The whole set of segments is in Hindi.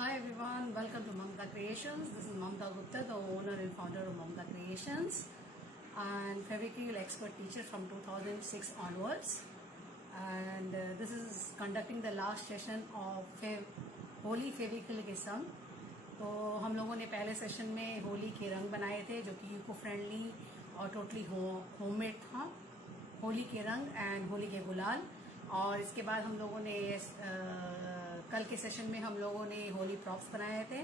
Hi everyone, welcome to Mamta Creations. This is Mamta Gupta, the owner and founder of Mamta Creations and Fevicryl expert teacher from 2006 onwards. And this is conducting the last session of Holi Fevicryl के संग। तो हम लोगों ने पहले सेशन में होली के रंग बनाए थे जो कि इको फ्रेंडली और टोटली होममेड था, होली के रंग एंड होली के गुलाल। और इसके बाद हम लोगों ने कल के सेशन में हम लोगों ने होली प्रॉप्स बनाए थे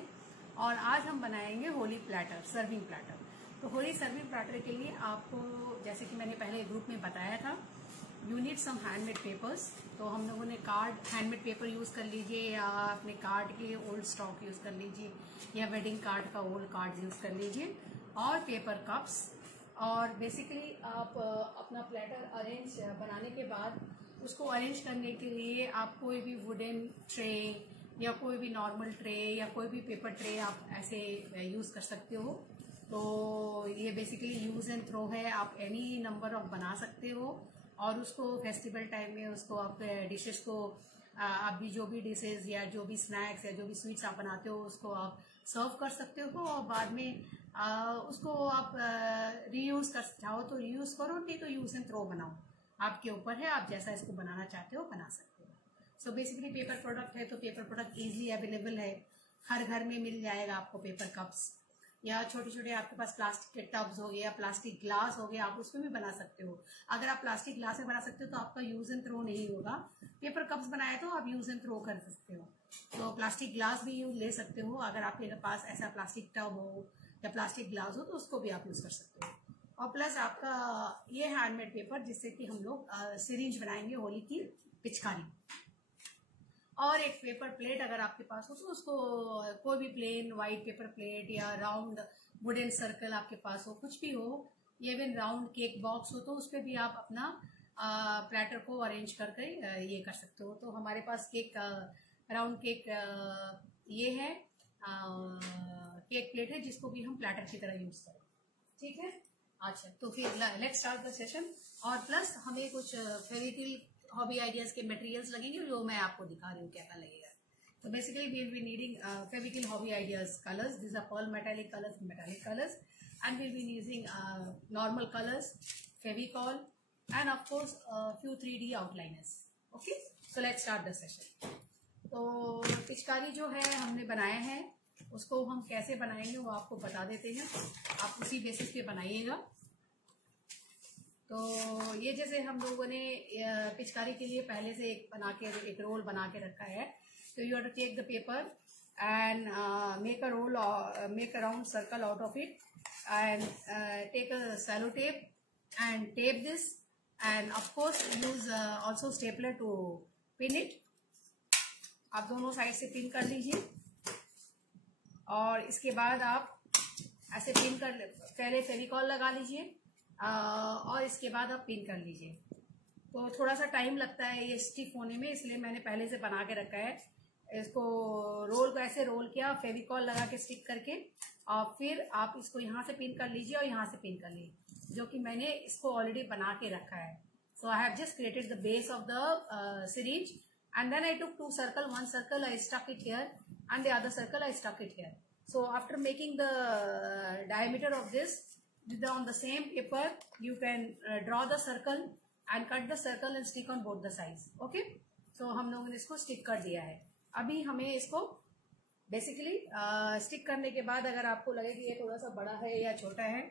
और आज हम बनाएंगे होली प्लेटर, सर्विंग प्लेटर। तो होली सर्विंग प्लेटर के लिए आपको, जैसे कि मैंने पहले ग्रुप में बताया था, you need some handmade papers. तो हम लोगों ने कार्ड, हैंडमेड पेपर यूज कर लीजिए या अपने कार्ड के ओल्ड स्टॉक यूज कर लीजिए या वेडिंग कार्ड का ओल्ड कार्ड यूज कर लीजिए और पेपर कप्स। और बेसिकली आप अपना प्लेटर अरेंज बनाने के बाद उसको अरेंज करने के लिए आप कोई भी वुडन ट्रे या कोई भी नॉर्मल ट्रे या कोई भी पेपर ट्रे आप ऐसे यूज कर सकते हो। तो ये बेसिकली यूज एंड थ्रो है, आप एनी नंबर ऑफ बना सकते हो और उसको फेस्टिवल टाइम में उसको आप डिशेस को आप भी जो भी डिशेज या जो भी स्नैक्स या जो भी स्वीट्स आप बनाते हो उसको आप सर्व कर सकते हो और बाद में उसको आप रीयूज कर चाहो तो रीयूज करो, नहीं तो यूज एंड थ्रो बनाओ, आपके ऊपर है, आप जैसा इसको बनाना चाहते हो बना सकते हो। सो बेसिकली पेपर प्रोडक्ट है तो पेपर प्रोडक्ट इजीली अवेलेबल है, हर घर में मिल जाएगा आपको। पेपर कप्स या छोटे छोटे आपके पास प्लास्टिक के टब्स हो गए या प्लास्टिक ग्लास हो गया, आप उसमें भी बना सकते हो। अगर आप प्लास्टिक ग्लास में बना सकते हो तो आपका यूज एंड थ्रो नहीं होगा। पेपर कप्स बनाए तो आप यूज एंड थ्रो कर सकते हो। तो प्लास्टिक ग्लास भी यूज ले सकते हो, अगर आपके पास ऐसा प्लास्टिक टब हो या प्लास्टिक ग्लास हो तो उसको भी आप यूज कर सकते हो। और प्लस आपका ये हैंडमेड पेपर जिससे कि हम लोग सिरिंज बनाएंगे होली की पिचकारी। और एक पेपर प्लेट अगर आपके पास हो तो उसको कोई भी प्लेन वाइट पेपर प्लेट या राउंड वुडन सर्कल आपके पास हो, कुछ भी हो, इवन राउंड केक बॉक्स हो तो उस पर भी आप अपना प्लेटर को अरेंज करके ये कर सकते हो। तो हमारे पास केक राउंड केक ये है केक प्लेट है जिसको भी हम प्लेटर की तरह यूज करें, ठीक है। अच्छा, तो फिर लेट्स स्टार्ट द सेशन। और प्लस हमें कुछ फेविक्रिल हॉबी आइडियाज के मटेरियल्स लगेंगे जो मैं आपको दिखा रही हूँ क्या क्या लगेगा। तो basically we will be needing Fevicryl hobby ideas colours, this are pearl metallic colours and we will be using normal colours, Fevicol and of course few 3D outliners. Okay, so let's start the session. तो पिचकारी जो है हमने बनाया है उसको हम कैसे बनाएंगे वो आपको बता देते हैं, आप उसी बेसिस पे बनाइएगा। तो ये जैसे हम लोगों ने पिचकारी के लिए पहले से एक रोल बना के रखा है। तो you have to take the paper and make a roll, make a round circle out of it and take a cello tape and tape this and of course use also stapler to pin it. आप दोनों साइड से पिन कर लीजिए और इसके बाद आप ऐसे पिन कर, पहले फेविकॉल लगा लीजिए और इसके बाद आप पिन कर लीजिए। तो थोड़ा सा टाइम लगता है ये स्टिफ होने में, इसलिए मैंने पहले से बना के रखा है। इसको रोल को ऐसे रोल किया, फेविकॉल लगा के स्टिक करके और फिर आप इसको यहाँ से पिन कर लीजिए और यहाँ से पिन कर लीजिए, जो कि मैंने इसको ऑलरेडी बना के रखा है। So I have just created the base of the syringe and then I took two circle, one circle I stuck it here and the other circle I stuck it here. So after making the diameter of this on the same paper you can draw the circle and cut the circle and stick on both the sides. Okay, so हम लोगों ने इसको स्टिक कर दिया है। अभी हमें इसको बेसिकली स्टिक करने के बाद अगर आपको लगे कि ये थोड़ा सा बड़ा है या छोटा है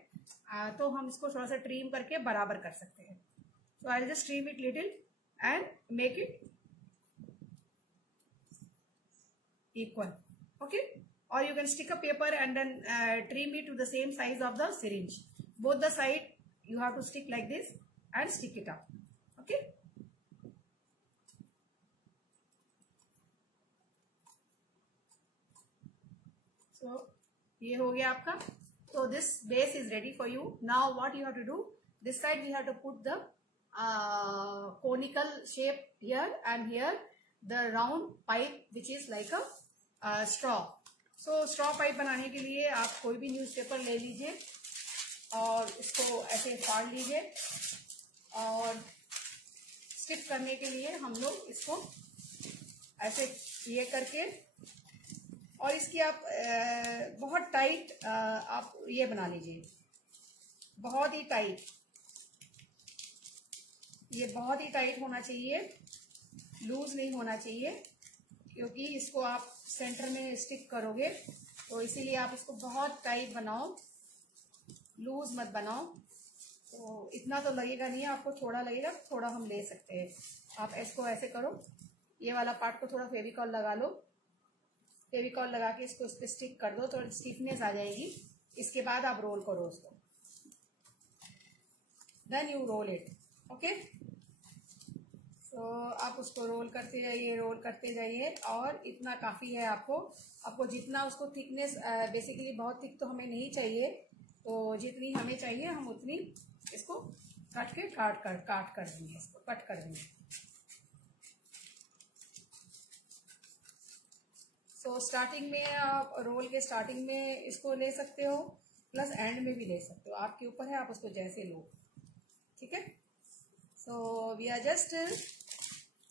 तो हम इसको थोड़ा सा ट्रिम करके बराबर कर सकते हैं। So I'll just trim it little and make it equal. Okay, or you can stick a paper and then trim it to the same size of the syringe. Both the side you have to stick like this and stick it up. Okay, so ये हो गया आपका। So this base is ready for you. Now what you have to do, this side we have to put the conical shape here and here the round pipe which is like a straw. So straw pipe बनाने के लिए आप कोई भी न्यूज़पेपर ले लीजिए और इसको ऐसे फाड़ लीजिए और स्टिप करने के लिए हम लोग इसको ऐसे ये करके और इसकी आप बहुत टाइट आप ये बना लीजिए, बहुत ही टाइट, ये बहुत ही टाइट होना चाहिए, लूज नहीं होना चाहिए, क्योंकि इसको आप सेंटर में स्टिक करोगे, तो इसीलिए आप इसको बहुत टाइट बनाओ, लूज मत बनाओ। तो इतना तो लगेगा नहीं, आपको थोड़ा लगेगा, थोड़ा हम ले सकते हैं। आप इसको ऐसे करो, ये वाला पार्ट को थोड़ा फेविकॉल लगा लो, फेविकॉल लगा के इसको इस पर स्टिक कर दो तो स्टिफनेस आ जाएगी। इसके बाद आप रोल करो उसको, then you roll it, okay. तो आप उसको रोल करते जाइए, रोल करते जाइए, और इतना काफ़ी है आपको जितना उसको थिकनेस, बेसिकली बहुत थिक तो हमें नहीं चाहिए, तो जितनी हमें चाहिए हम उतनी इसको काट कर देंगे, इसको कट कर देंगे। तो स्टार्टिंग में आप रोल के स्टार्टिंग में इसको ले सकते हो, प्लस एंड में भी ले सकते हो, आपके ऊपर है, आप उसको जैसे लो, ठीक है। So we are just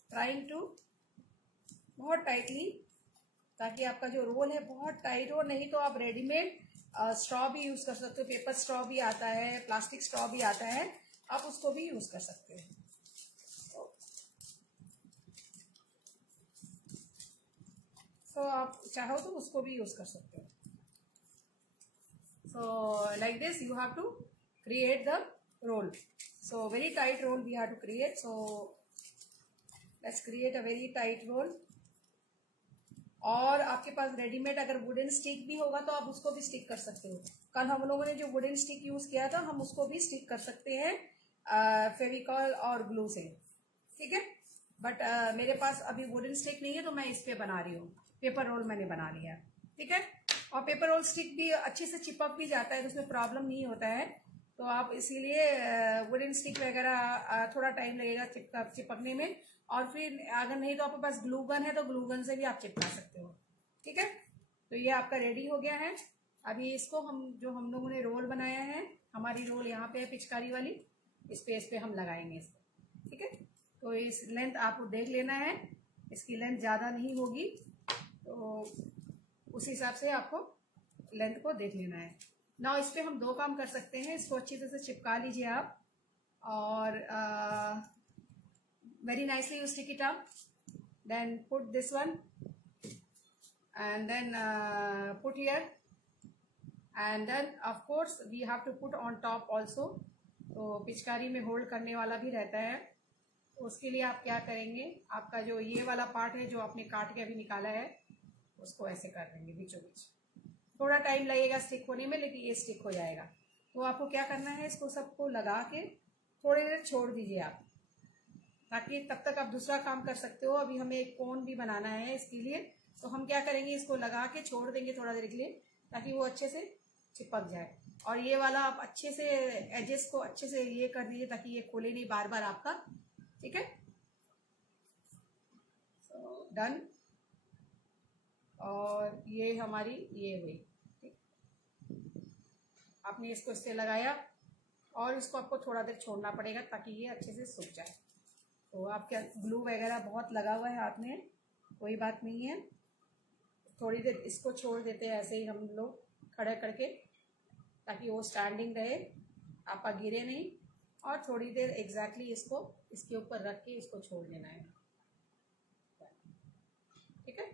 trying to बहुत टाइटली, ताकि आपका जो रोल है बहुत टाइट हो। नहीं तो आप रेडीमेड स्ट्रॉ भी यूज कर सकते हो, पेपर स्ट्रॉ भी आता है, प्लास्टिक स्ट्रॉ भी आता है, आप उसको भी यूज कर सकते हो। तो आप चाहो तो उसको भी यूज कर सकते हो। So like this you have to create the roll. So very tight roll we have to create. So let's create a very tight roll. और आपके पास रेडीमेड अगर वुडन स्टिक भी होगा तो आप उसको भी स्टिक कर सकते हो। कल हम लोगों ने जो वुडन स्टिक यूज किया था, हम उसको भी स्टिक कर सकते हैं फेविकॉल और ग्लू से, ठीक है। बट मेरे पास अभी वुडन स्टिक नहीं है, तो मैं इस पे बना रही हूँ। पेपर रोल मैंने बना लिया, ठीक है। और पेपर रोल स्टिक भी अच्छे से चिपक भी जाता है, तो उसमें प्रॉब्लम नहीं होता है। तो आप इसीलिए वुडन स्टिक वगैरह थोड़ा टाइम लगेगा चिपकने में। और फिर अगर नहीं तो आपके पास ग्लू गन है, तो ग्लू गन से भी आप चिपका सकते हो, ठीक है। तो ये आपका रेडी हो गया है। अभी इसको हम लोगों ने रोल बनाया है, हमारी रोल यहाँ पे है पिचकारी वाली, इस पे हम लगाएंगे इसको, ठीक है। तो इस लेंथ आपको देख लेना है, इसकी लेंथ ज़्यादा नहीं होगी, तो उस हिसाब से आपको लेंथ को देख लेना है। नाउ इस पे हम दो काम कर सकते हैं। इसको अच्छी तरह से चिपका लीजिए आप, और very nicely you stick it up, then put this one, and then put here, and then of course we have to put on top also। तो पिचकारी में होल्ड करने वाला भी रहता है, उसके लिए आप क्या करेंगे, आपका जो ये वाला पार्ट है जो आपने काट के अभी निकाला है, उसको ऐसे कर देंगे बीचों बीच। थोड़ा टाइम लगेगा स्टिक होने में, लेकिन ये स्टिक हो जाएगा। तो आपको क्या करना है, इसको सबको लगा के थोड़ी देर छोड़ दीजिए आप, ताकि तब तक आप दूसरा काम कर सकते हो। अभी हमें एक कोन भी बनाना है इसके लिए, तो हम क्या करेंगे, इसको लगा के छोड़ देंगे थोड़ा देर के लिए, ताकि वो अच्छे से चिपक जाए। और ये वाला आप अच्छे से एजेस को अच्छे से ये कर दीजिए, ताकि ये खोले नहीं बार बार आपका, ठीक है। So done. और ये हमारी ये हुई, ठीक। आपने इसको इससे लगाया, और इसको आपको थोड़ा देर छोड़ना पड़ेगा ताकि ये अच्छे से सूख जाए। तो आपका ग्लू वगैरह बहुत लगा हुआ है हाथ में, कोई बात नहीं है, थोड़ी देर इसको छोड़ देते हैं ऐसे ही हम लोग खड़े करके, ताकि वो स्टैंडिंग रहे, आपका गिरे नहीं। और थोड़ी देर एग्जैक्टली इसको इसके ऊपर रख के इसको छोड़ देना है, ठीक है।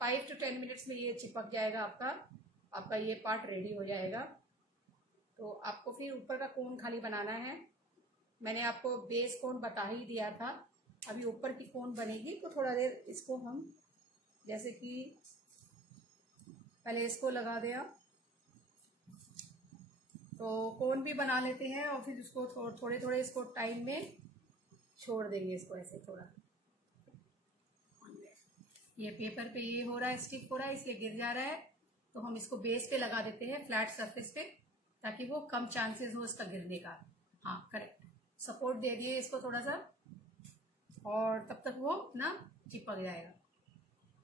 फाइव टू 10 मिनट्स में ये चिपक जाएगा, आपका ये पार्ट रेडी हो जाएगा। तो आपको फिर ऊपर का कोन खाली बनाना है। मैंने आपको बेस कोन बता ही दिया था, अभी ऊपर की कोन बनेगी। तो थोड़ा देर इसको हम, जैसे कि पहले इसको लगा दिया, तो कोन भी बना लेते हैं, और फिर उसको थोड़े थोड़े इसको टाइम में छोड़ देंगे, इसको ऐसे थोड़ा। ये पेपर पे ये हो रहा है, स्टिक हो रहा है, इसलिए गिर जा रहा है। तो हम इसको बेस पे लगा देते हैं, फ्लैट सरफेस पे, ताकि वो कम चांसेस हो इसका गिरने का। हाँ करेक्ट, सपोर्ट दे दिए इसको थोड़ा सा, और तब तक वो ना चिपक जाएगा।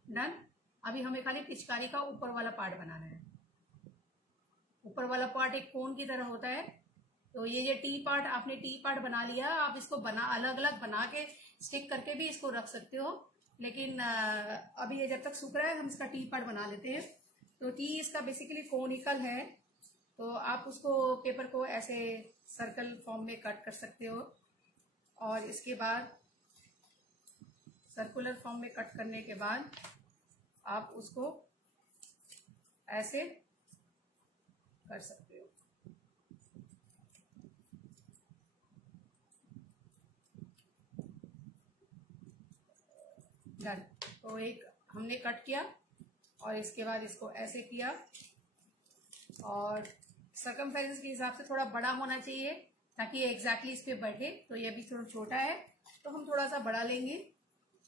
डन। अभी हमें खाली पिचकारी का ऊपर वाला पार्ट बनाना है। ऊपर वाला पार्ट एक कोन की तरह होता है, तो ये टी पार्ट, आपने टी पार्ट बना लिया। आप इसको अलग अलग बना के स्टिक करके भी इसको रख सकते हो, लेकिन अभी ये जब तक सूख रहा है हम इसका टी पार्ट बना लेते हैं। तो टी इसका बेसिकली कोनिकल है, तो आप उसको पेपर को ऐसे सर्कल फॉर्म में कट कर सकते हो, और इसके बाद सर्कुलर फॉर्म में कट करने के बाद आप उसको ऐसे कर सकते हो। डन। तो एक हमने कट किया और इसके बाद इसको ऐसे किया, और सर्कमफेरेंस के हिसाब से थोड़ा बड़ा होना चाहिए ताकि ये एग्जैक्टली इस पे बैठे। तो ये अभी थोड़ा छोटा है तो हम थोड़ा सा बड़ा लेंगे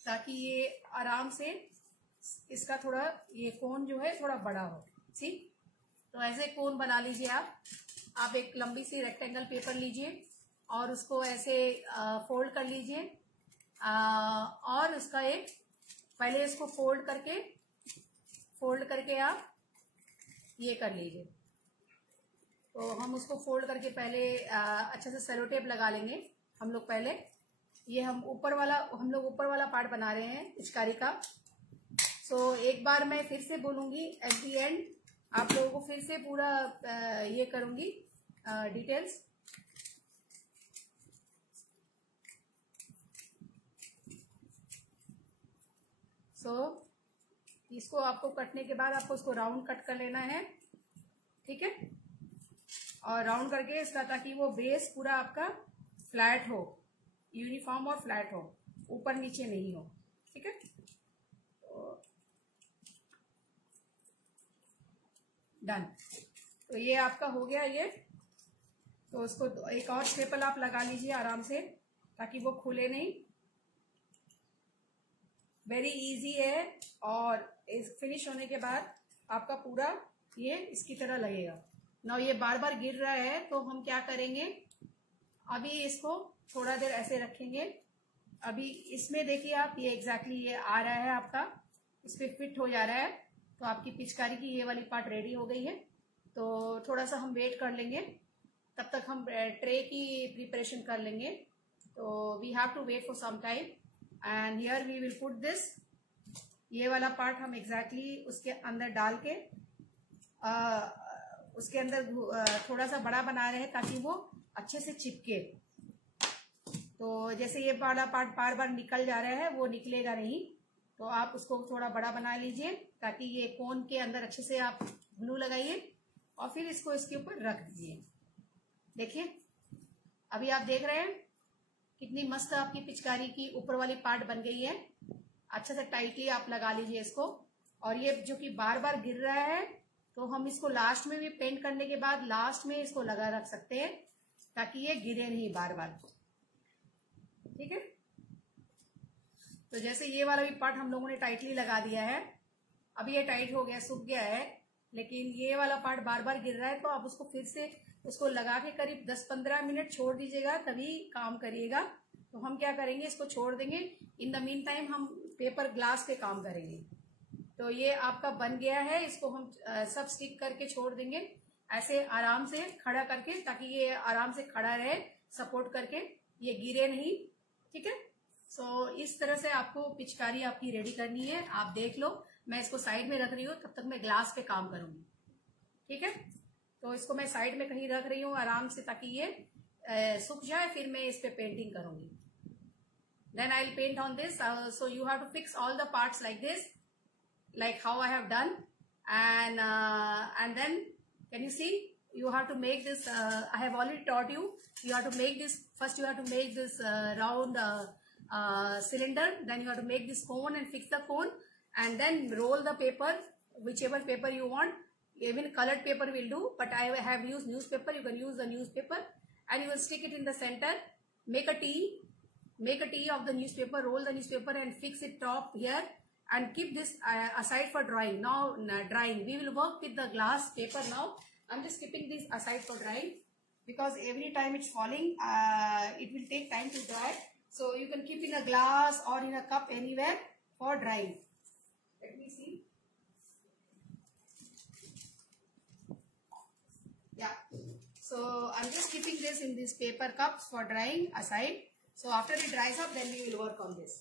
ताकि ये आराम से इसका थोड़ा ये कोन जो है थोड़ा बड़ा हो। सी, तो ऐसे कोन बना लीजिए आप एक लंबी सी रेक्टेंगल पेपर लीजिए और उसको ऐसे फोल्ड कर लीजिए, और उसका एक पहले इसको फोल्ड करके आप ये कर लीजिए। तो हम उसको फोल्ड करके पहले अच्छे से सेलो टेप लगा लेंगे हम लोग। पहले ये हम लोग ऊपर वाला पार्ट बना रहे हैं पिचकारी का। सो एक बार मैं फिर से बोलूंगी, एट द एंड आप लोगों को फिर से पूरा ये करूंगी डिटेल्स। सो इसको आपको कटने के बाद आपको उसको राउंड कट कर लेना है, ठीक है। और राउंड करके इसका, ताकि वो बेस पूरा आपका फ्लैट हो, यूनिफॉर्म और फ्लैट हो, ऊपर नीचे नहीं हो, ठीक है। तो डन। तो ये आपका हो गया ये। तो उसको एक और स्टेपल आप लगा लीजिए आराम से ताकि वो खुले नहीं। वेरी इजी है, और इस फिनिश होने के बाद आपका पूरा ये इसकी तरह लगेगा। नाउ ये बार बार गिर रहा है तो हम क्या करेंगे, अभी इसको थोड़ा देर ऐसे रखेंगे। अभी इसमें देखिए आप, ये एग्जैक्टली ये आ रहा है आपका, इस पे फिट हो जा रहा है। तो आपकी पिचकारी की ये वाली पार्ट रेडी हो गई है। तो थोड़ा सा हम वेट कर लेंगे, तब तक हम ट्रे की प्रिपरेशन कर लेंगे। तो we have to wait for some time, and here we will put this. ये वाला पार्ट हम एग्जैक्टली उसके अंदर डाल के उसके अंदर थोड़ा सा बड़ा बना रहे हैं ताकि वो अच्छे से चिपके। तो जैसे ये वाला पार्ट बार बार निकल जा रहा है, वो निकलेगा नहीं। तो आप उसको थोड़ा बड़ा बना लीजिए ताकि ये कोन के अंदर अच्छे से आप ग्लू लगाइए, और फिर इसको इसके ऊपर रख दीजिए। देखिए अभी आप देख रहे हैं कितनी मस्त आपकी पिचकारी की ऊपर वाली पार्ट बन गई है। अच्छे से टाइटली आप लगा लीजिए इसको। और ये जो कि बार बार गिर रहा है, तो हम इसको लास्ट में भी पेंट करने के बाद लास्ट में इसको लगा रख सकते हैं ताकि ये गिरे नहीं बार बार, ठीक है। तो जैसे ये वाला भी पार्ट हम लोगों ने टाइटली लगा दिया है, अभी ये टाइट हो गया, सूख गया है, लेकिन ये वाला पार्ट बार बार गिर रहा है। तो आप उसको फिर से उसको लगा के करीब 10-15 मिनट छोड़ दीजिएगा, तभी काम करिएगा। तो हम क्या करेंगे, इसको छोड़ देंगे। इन द मीन टाइम हम पेपर ग्लास पे काम करेंगे। तो ये आपका बन गया है, इसको हम सब स्टिक करके छोड़ देंगे ऐसे आराम से खड़ा करके, ताकि ये आराम से खड़ा रहे सपोर्ट करके, ये गिरे नहीं, ठीक है। सो इस तरह से आपको पिचकारी आपकी रेडी करनी है। आप देख लो, मैं इसको साइड में रख रही हूँ, तब तक मैं ग्लास पे काम करूंगी, ठीक है। तो इसको मैं साइड में कहीं रख रही हूँ आराम से ताकि ये सूख जाए, फिर मैं इस पे पेंटिंग करूंगी। Then I'll paint on this. So you have to fix all the parts like this, like how I have done, and then can you see? You have to make this. I have already taught you. You have to make this first. You have to make this round cylinder. Then you have to make this cone and fix the cone, and then roll the paper, whichever paper you want. Even colored paper will do, but I have used newspaper. You can use the newspaper, and you will stick it in the center. Make a T. Make a T of the newspaper, roll the newspaper and fix it top here, and keep this aside for drying. Now drying, we will work with the glass paper now. I'm just keeping this aside for drying because every time it's falling, it will take time to dry. So you can keep in a glass or in a cup anywhere for drying. Let me see. Yeah. So I'm just keeping this in these paper cups for drying aside. So after it dries up, then we will work on this.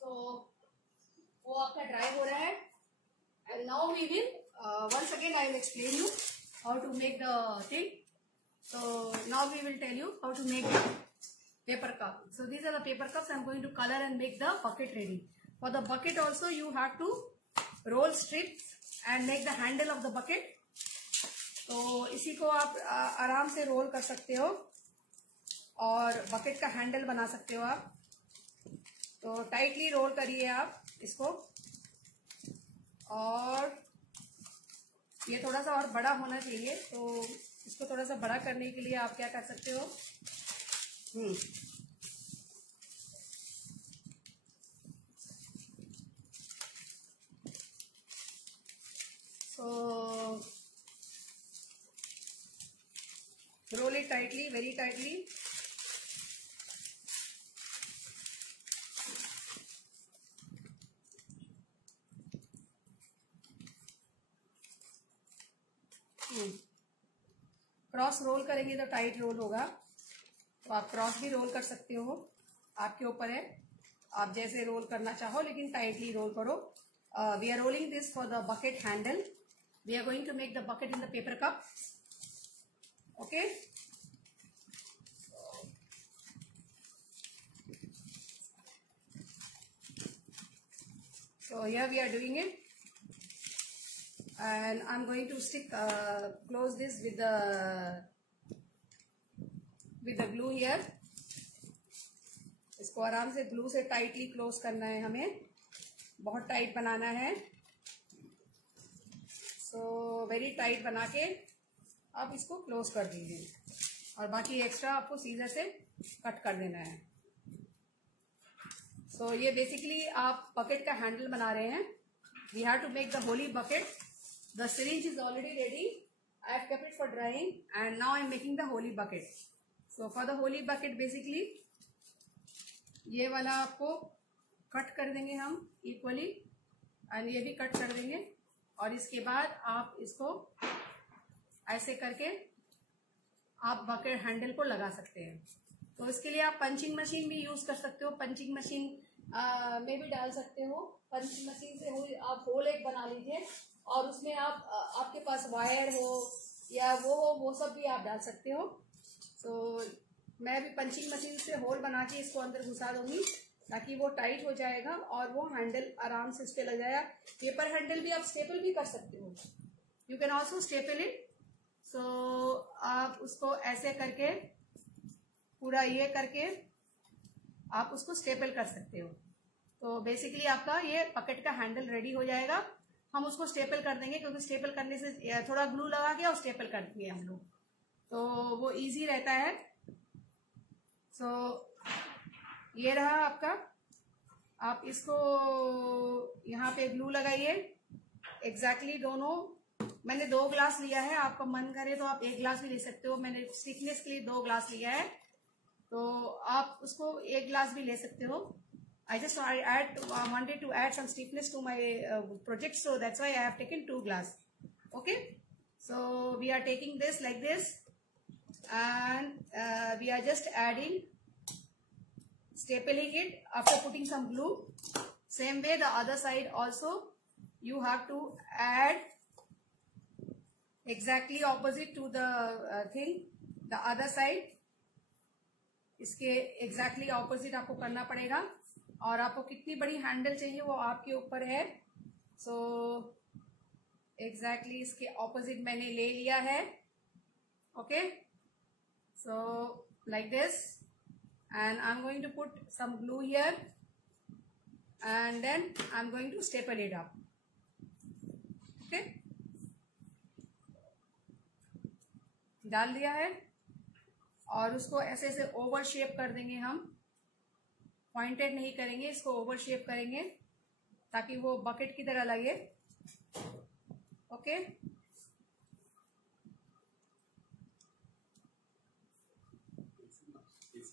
So वो आपका dry हो रहा है. And now we will once again I will explain you how to make the thing. So now we will tell you how to make the paper cup. So these are the paper cups. I am going to color and make the bucket ready. For the bucket also you have to roll strips and make the handle of the bucket. तो इसी को आप आराम से रोल कर सकते हो और बकेट का हैंडल बना सकते हो आप. तो टाइटली रोल करिए आप इसको. और ये थोड़ा सा और बड़ा होना चाहिए, तो इसको थोड़ा सा बड़ा करने के लिए आप क्या कर सकते हो, so roll it tightly, very tightly. Cross roll करेंगे तो टाइट रोल होगा, तो आप क्रॉस भी रोल कर सकते हो, आपके ऊपर है, आप जैसे रोल करना चाहो, लेकिन टाइटली रोल करो. We are rolling this for the bucket handle. We are going to make the bucket in the paper cup. Okay, so here we are doing it, and I'm going to close this with the glue here. इसको आराम से ग्लू से टाइटली क्लोज करना है, हमें बहुत टाइट बनाना है. सो वेरी टाइट बना के आप इसको क्लोज कर दीजिए, और बाकी एक्स्ट्रा आपको सीजर से कट कर देना है. सो ये बेसिकली आप बकेट का हैंडल बना रहे हैं. We have to make the Holi bucket. द syringe is already ready. I have kept it for drying, and now I am making the holy bucket. So for the holy bucket basically ये वाला आपको कट कर देंगे हम इक्वली, एंड ये भी कट कर देंगे, और इसके बाद आप इसको ऐसे करके आप बकेट हैंडल को लगा सकते हैं. तो इसके लिए आप पंचिंग मशीन भी यूज कर सकते हो. पंचिंग मशीन में भी डाल सकते हो. पंचिंग मशीन से आप होल एक बना लीजिए, और उसमें आप आपके पास वायर हो या वो सब भी आप डाल सकते हो. तो मैं भी पंचिंग मशीन से होल बना के इसको अंदर घुसा दूंगी, ताकि वो टाइट हो जाएगा और वो हैंडल आराम से इस पे लग जाएगा. पेपर हैंडल भी आप स्टेपल भी कर सकते हो. You can also staple it. So आप उसको ऐसे करके पूरा ये करके आप उसको स्टेपल कर सकते हो. तो बेसिकली आपका ये बकेट का हैंडल रेडी हो जाएगा. हम उसको स्टेपल कर देंगे, क्योंकि स्टेपल करने से थोड़ा ग्लू लगा के और स्टेपल कर दिए हम लोग, तो वो इजी रहता है. सो ये रहा आपका. आप इसको यहाँ पे ग्लू लगाइए एग्जैक्टली दोनों. मैंने 2 ग्लास लिया है, आपका मन करे तो आप 1 ग्लास भी ले सकते हो. मैंने स्टिफनेस के लिए 2 ग्लास लिया है, तो आप उसको 1 ग्लास भी ले सकते हो. I wanted to add some stiffness to my project, so that's why I have taken 2 glass. Okay, so we are taking this like this, and we are just adding, stapling it after putting some glue. Same way the other side also you have to add exactly opposite to the thing. The other side इसके exactly opposite आपको करना पड़ेगा, और आपको कितनी बड़ी हैंडल चाहिए वो आपके ऊपर है. सो एग्जैक्टली इसके ऑपोजिट मैंने ले लिया है. Okay, so like this, and I am going to put some glue here, and then I am going to staple it up. Okay, डाल दिया है, और उसको ऐसे ऐसे ओवर शेप कर देंगे हम. पॉइंटेड नहीं करेंगे, इसको ओवर शेप करेंगे ताकि वो बकेट की तरह लगे. ओके,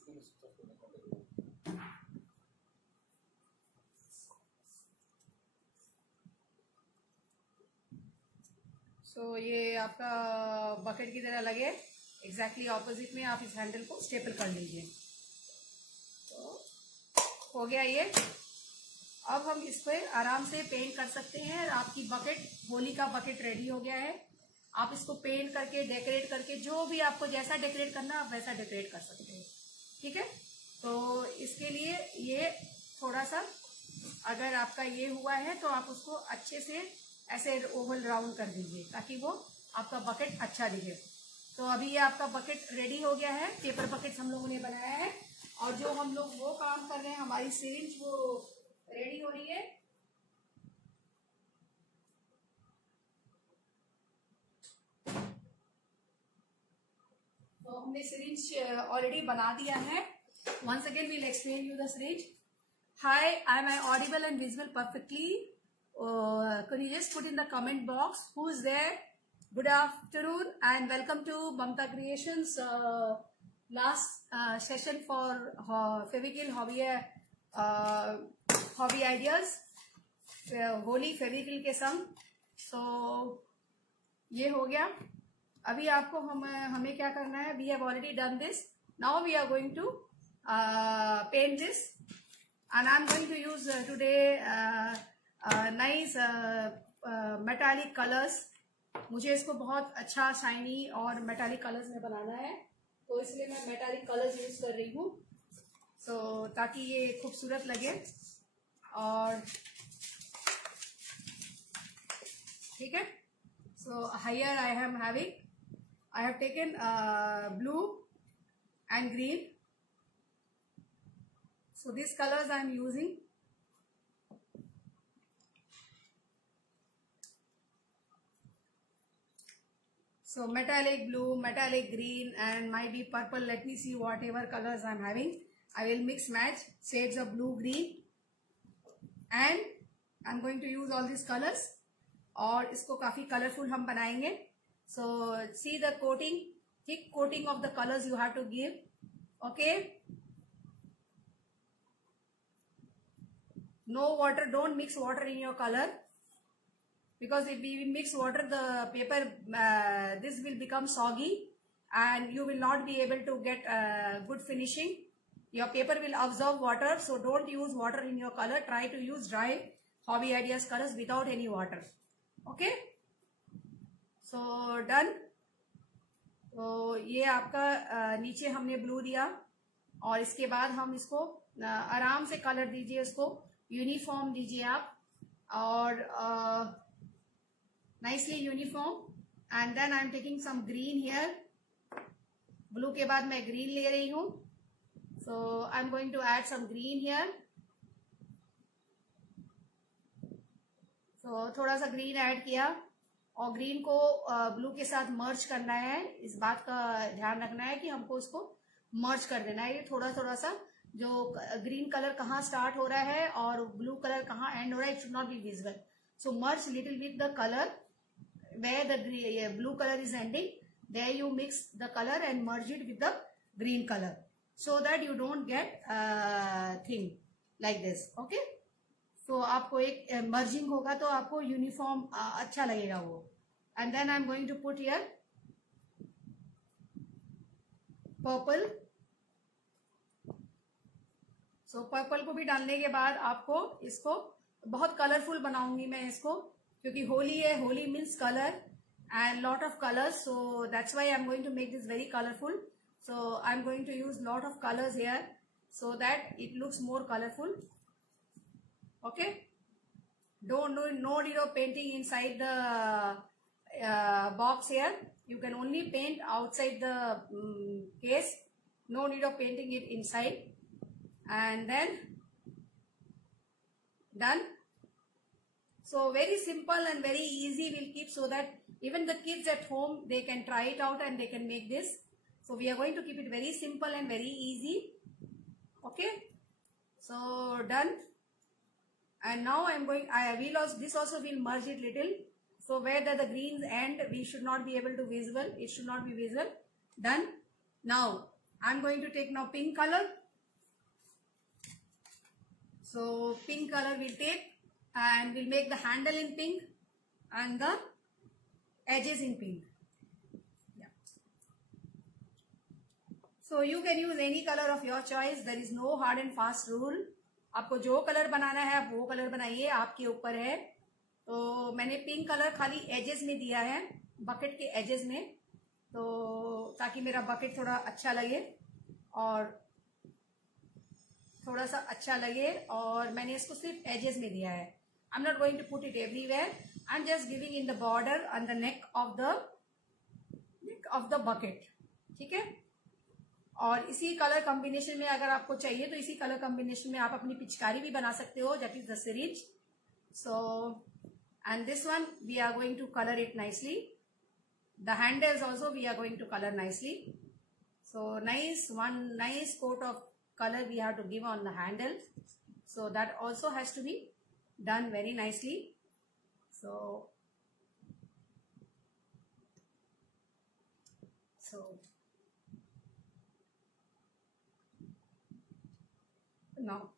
सो ये आपका बकेट की तरह लगे, एग्जैक्टली ऑपोजिट में आप इस हैंडल को स्टेपल कर लीजिए। तो हो गया ये। अब हम इस पर आराम से पेंट कर सकते हैं। आपकी बकेट, होली का बकेट रेडी हो गया है। आप इसको पेंट करके, डेकोरेट करके, जो भी आपको जैसा डेकोरेट करना आप वैसा डेकोरेट कर सकते हैं। ठीक है, तो इसके लिए ये थोड़ा सा, अगर आपका ये हुआ है तो आप उसको अच्छे से ऐसे ओवल राउंड कर दीजिए ताकि वो आपका बकेट अच्छा दिखे। तो अभी ये आपका बकेट रेडी हो गया है। पेपर बकेट हम लोगों ने बनाया है, और जो हम लोग वो काम कर रहे हैं, हमारी सिरिंज वो रेडी हो रही है। तो हमने सिरिंज ऑलरेडी बना दिया है। Once again, we'll explain you the syringe. Hi, am I audible and visible perfectly? Could you just put in the comment box who's there? Good afternoon and welcome to Mamta Creations last session for Fevikwik hobby ideas. Holi Fevikwik के संग। So ये हो गया। अभी आपको हमें क्या करना है? We have already done this. Now we are going to paint this, and I'm going to use today nice metallic colors. मुझे इसको बहुत अच्छा शाइनी और मेटालिक कलर्स में बनाना है, तो इसलिए मैं मेटालिक कलर्स यूज कर रही हूँ। ताकि ये खूबसूरत लगे। और ठीक है, so here I have taken blue and green. So these colors I am using. So metallic blue, metallic green, and might be purple. Let me see whatever colors I am having. I will mix match shades of blue, green, and I am going to use all these colors. और इसको काफी कलरफुल हम बनाएंगे। So see the coating, thick coating of the colors you have to give. Okay. No water, don't mix water in your color, because if we mix water, the paper this will become soggy and you will not be able to get good finishing. Your paper will absorb water, so don't use water in your color. Try to use dry Hobby Ideas colors without any water. Okay, so done. तो ये आपका नीचे हमने ब्लू दिया, और इसके बाद हम इसको आराम से कलर दीजिए, इसको यूनिफॉर्म दीजिए आप, और nicely uniform. And then I am taking some green here. Blue के बाद मैं ग्रीन ले रही हूँ। So I am going to add some green here. तो थोड़ा सा ग्रीन ऐड किया, और ग्रीन को ब्लू के साथ मर्ज करना है। इस बात का ध्यान रखना है कि हमको उसको मर्ज कर देना है। ये थोड़ा थोड़ा सा, जो ग्रीन कलर कहाँ स्टार्ट हो रहा है और ब्लू कलर कहाँ एंड हो रहा है, it should not be visible. So merge little with the colour where the blue color is ending. There you mix the color and merge it with the green color, so that you don't get thing like this. Okay. तो आपको एक मर्जिंग होगा तो आपको यूनिफॉर्म अच्छा लगेगा वो। And then I am going to put here purple. So purple को भी डालने के बाद आपको इसको बहुत कलरफुल बनाऊंगी मैं इसको, क्योंकि होली है। Holi means colour and lot of colours, so that's why I am going to make this very colourful. So I'm going to use lot of colors here so that it looks more colorful. Okay. No need of painting inside the box here. You can only paint outside the case. No need of painting it inside. And then done. So very simple and very easy we'll keep, so that even the kids at home, they can try it out and they can make this. So we are going to keep it very simple and very easy. Okay. So done. And now I am going, this also will merge it little. So where the greens end, we should not be able to visible. It should not be visible. Done. Now I'm going to take now pink color. So pink color we'll take and we'll make the handle in pink and the edges in pink. Yeah. So you can use any color of your choice. There is no hard and fast rule. आपको जो कलर बनाना है आप वो कलर बनाइए, आपके ऊपर है. तो मैंने पिंक कलर खाली एजेस में दिया है, बकेट के एजेस में, तो ताकि मेरा बकेट थोड़ा अच्छा लगे और थोड़ा सा अच्छा लगे, और मैंने इसको सिर्फ एजेस में दिया है. I am not going to put it everywhere. I am just giving in the border on the neck of the bucket. ठीक है. और इसी कलर कॉम्बिनेशन में अगर आपको चाहिए तो इसी कलर कॉम्बिनेशन में आप अपनी पिचकारी भी बना सकते हो, that is the syringe. So and this one we are going to colour it nicely. The handles also we are going to colour nicely. So nice coat of color we have to give on the handle. So that also has to be done very nicely. So now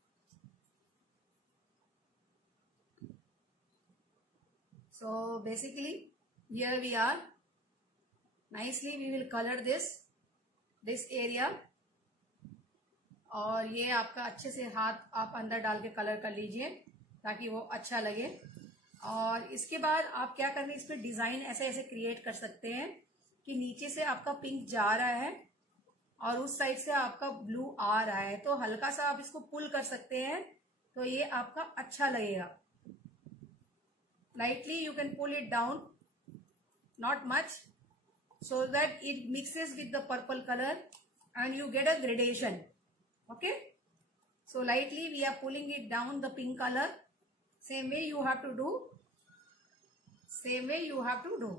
so basically here we are. Nicely we will color this area. और ये आपका अच्छे से हाथ आप अंदर डाल के कलर कर लीजिए ताकि वो अच्छा लगे. और इसके बाद आप क्या करने, इस पर डिजाइन ऐसे ऐसे क्रिएट कर सकते हैं कि नीचे से आपका पिंक जा रहा है और उस साइड से आपका ब्लू आ रहा है, तो हल्का सा आप इसको पुल कर सकते हैं तो ये आपका अच्छा लगेगा. Lightly you can pull it down, not much, so that it mixes with the purple color and you get a gradation. Okay, so lightly we are pulling it down the pink color. Same way you have to do.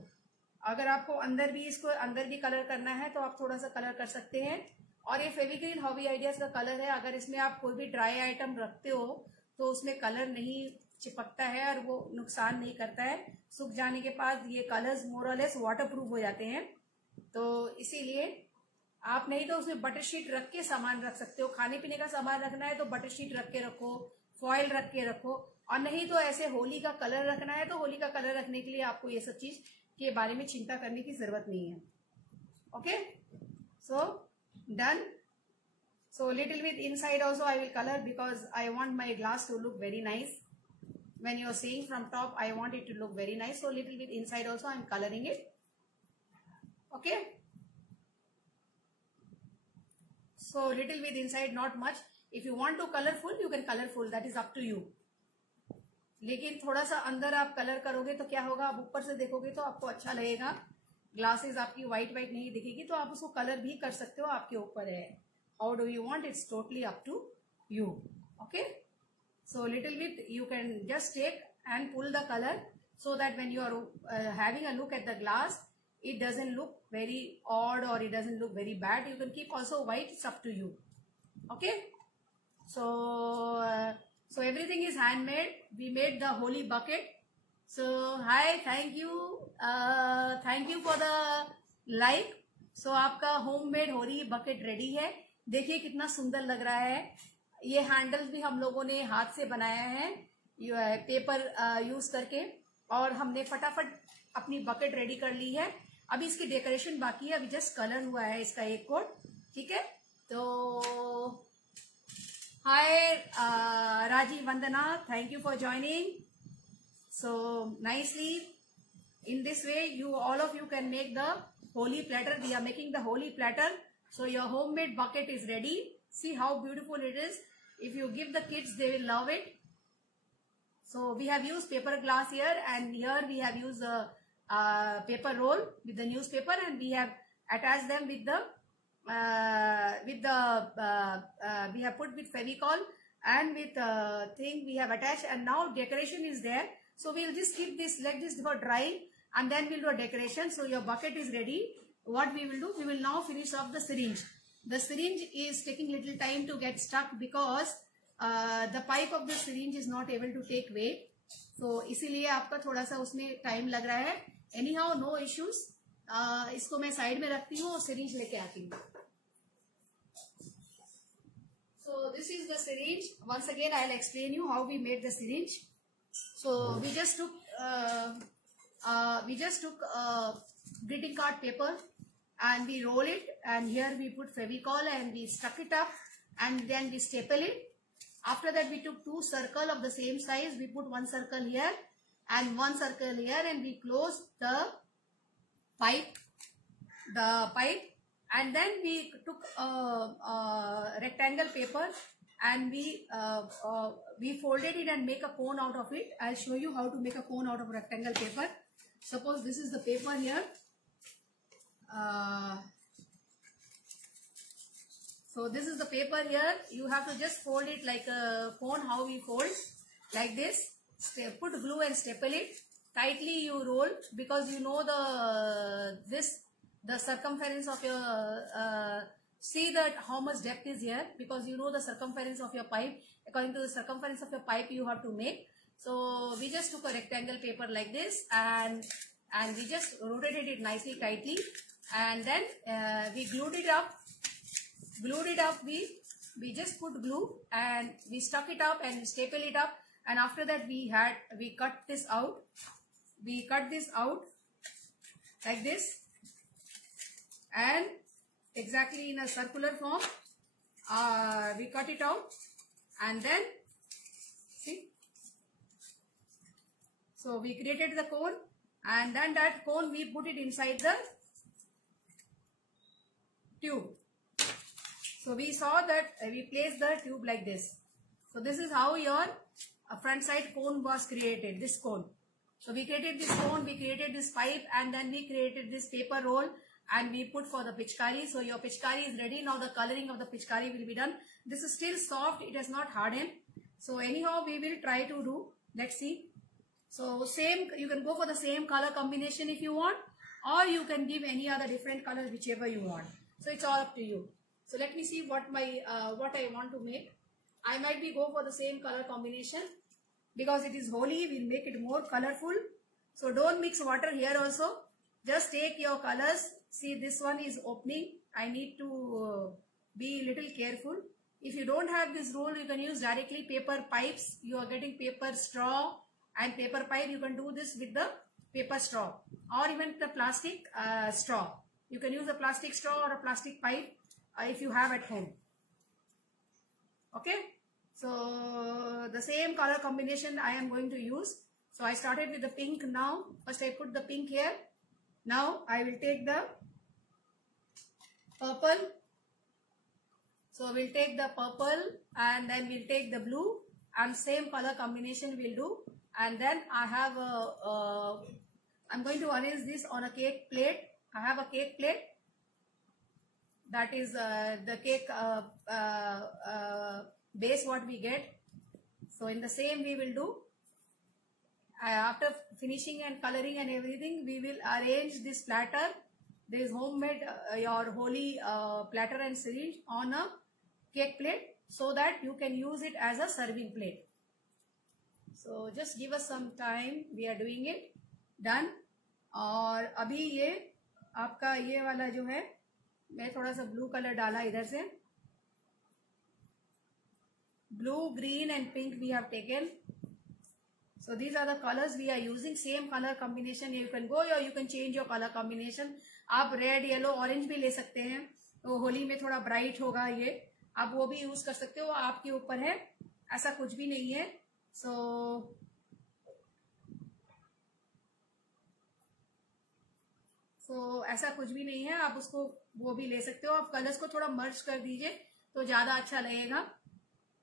अगर आपको अंदर भी इसको अंदर भी कलर करना है तो आप थोड़ा सा कलर कर सकते हैं. और ये फेविक्रिल हॉबी आइडियाज का कलर है. अगर इसमें आप कोई भी ड्राई आइटम रखते हो तो उसमें कलर नहीं चिपकता है और वो नुकसान नहीं करता है. सूख जाने के बाद ये कलर्स मोर और लेस वाटर प्रूफ हो जाते हैं. तो इसीलिए आप नहीं तो उसमें बटर शीट रख के सामान रख सकते हो. खाने पीने का सामान रखना है तो बटर शीट रख के रखो, फॉइल रख के रखो. और नहीं तो ऐसे होली का कलर रखना है तो होली का कलर रखने के लिए आपको ये सब चीज के बारे में चिंता करने की जरूरत नहीं है. Okay, so done. So little bit inside also I will color because I want my glass to look very nice. When you are seeing from top, I want it to look very nice. So little bit inside also I am coloring it. Okay. So little bit inside, not much. If you want to colorful, you can colorful. That is up to you. लेकिन थोड़ा सा अंदर आप कलर करोगे तो क्या होगा, आप ऊपर से देखोगे तो आपको अच्छा लगेगा. ग्लासेस आपकी व्हाइट नहीं दिखेगी तो आप उसको कलर भी कर सकते हो, आपके ऊपर है. How do you want? It's totally up to you. Okay. So little bit you can just take and pull the color so that when you are having a look at the glass, it doesn't look very odd or it doesn't look very bad. You can keep also white. It's up to you. Okay. So everything is handmade. We made the holy bucket. So hi, thank you for the like. So आपका homemade होली bucket ready है. देखिए कितना सुंदर लग रहा है. ये हैंडल्स भी हम लोगों ने हाथ से बनाया है पेपर यूज करके, और हमने फटाफट अपनी बकेट रेडी कर ली है. अभी इसकी डेकोरेशन बाकी है, अभी जस्ट कलर हुआ है इसका एक कोट. ठीक है. तो hi Rajiv, Vandana, thank you for joining. So nicely in this way you all of you can make the holy platter. We are making the holy platter. So your homemade bucket is ready. See how beautiful it is. If you give the kids, they will love it. So we have used paper glass here, and here we have used a paper roll with the newspaper, and we have attached them with the we have put with Fevicol and with thing we have attached, and now decoration is there. So we'll just keep this, let this for drying, and then we'll do a decoration. So your bucket is ready. What we will do, we will now finish off the syringe. The syringe is taking little time to get stuck because the pipe of the syringe is not able to take weight. So इसीलिए आपका थोड़ा सा उसमें टाइम लग रहा है. Anyhow, no issues. इसको मैं साइड में रखती हूँ और syringe लेके आती हूँ. this is the syringe. Once again, I'll explain you how we made the syringe. So we just took greeting card paper and we roll it, and here we put Fevicol and we stuck it up, and then we staple it. After that, we took two circles of the same size. We put one circle here and one circle here, and we closed the pipe, and then we took rectangle paper and we folded it and make a cone out of it. I'll show you how to make a cone out of rectangle paper. Suppose this is the paper here. So this is the paper here. You have to just fold it like a cone, how we fold, like this. Put glue and staple it. Tightly you roll, because you know the circumference of your, see that how much depth is here, because you know the circumference of your pipe. According to the circumference of your pipe, you have to make. So we just took a rectangle paper like this, and we just rotated it nicely, tightly, and then we glued it up. We just put glue and we stuck it up and staple it up. And after that, we cut this out. We cut this out like this, and exactly in a circular form. We cut it out, and then see. So we created the cone, and then that cone we put it inside the tube. So we saw that we placed the tube like this. So this is how your front side cone was created, this cone. So we created this cone, we created this pipe, and then we created this paper roll, and we put for the pichkari. So your pichkari is ready. Now the coloring of the pichkari will be done. This is still soft, it has not hardened. So anyhow, we will try to do. Let's see. So same, you can go for the same color combination if you want, or you can give any other different color, whichever you want. So it's all up to you. So let me see what I want to make. I might be go for the same color combination, because it is Holi, we'll make it more colorful. So don't mix water here also. Just take your colors. See, this one is opening. I need to be little careful. If you don't have this roll, you can use directly paper pipes. You are getting paper straw and paper pipe. You can do this with the paper straw, or even the plastic straw. You can use a plastic straw or a plastic pipe if you have at home. Okay. So the same color combination I am going to use. So I started with the pink now. First I put the pink here. Now I will take the purple. So we'll take the purple, and then we'll take the blue, and same color combination we'll do. And then I have I'm going to arrange this on a cake plate. I have a cake plate. That is the cake base what we get. So in the same we will do. After finishing and coloring and everything, we will arrange this platter. There is homemade your Holi platter and syringe on a cake plate, so that you can use it as a serving plate. So just give us some time. We are doing it. Done. और अभी ये आपका ये वाला जो है, मैं थोड़ा सा ब्लू कलर डाला इधर से. Blue, green and pink we have taken. So these are the colors we are using. Same color combination. You can go or you can change your color combination. आप रेड, येलो, ऑरेंज भी ले सकते हैं. तो होली में थोड़ा ब्राइट होगा ये, आप वो भी यूज कर सकते हो. आपके ऊपर है, ऐसा कुछ भी नहीं है. So ऐसा कुछ भी नहीं है. आप उसको वो भी ले सकते हो. आप कलर्स को थोड़ा मर्ज कर दीजिए तो ज्यादा अच्छा लगेगा.